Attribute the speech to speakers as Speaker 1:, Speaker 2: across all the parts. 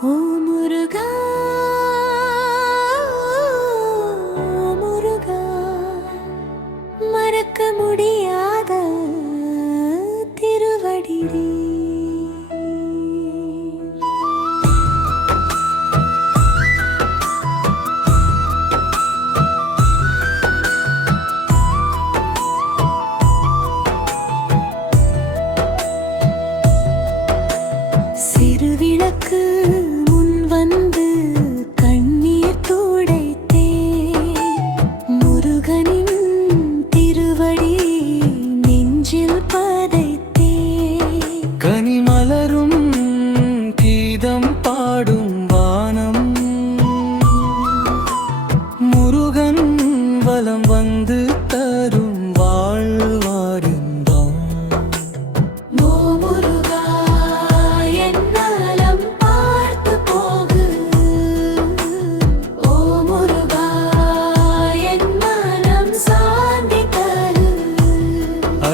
Speaker 1: ஓ முருகா முருகா மறக்க முடியாது உனக்கு முன் வந்து கண்ணீர் துடைத்தே முருகனின் திருவடி நெஞ்சில் பதைத்தே
Speaker 2: கனிமலரும் கீதம் பாடும் வந்து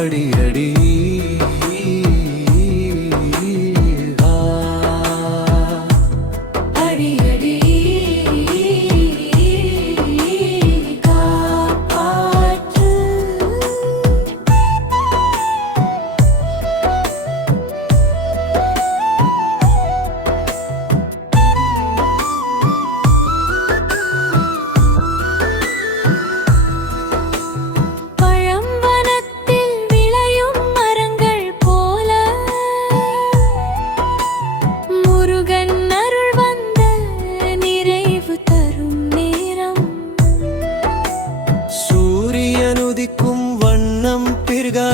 Speaker 2: அடி அடி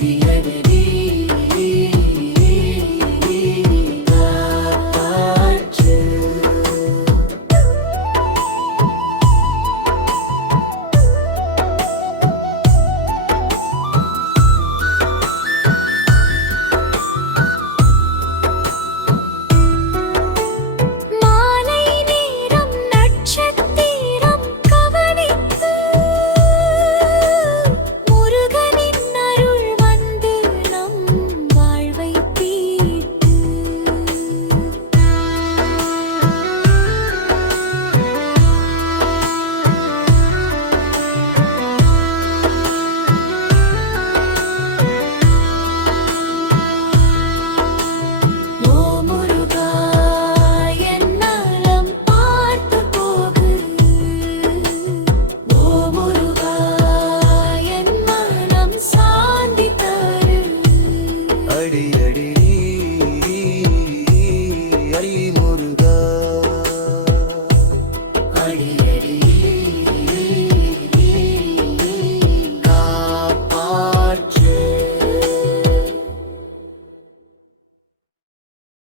Speaker 2: baby, baby.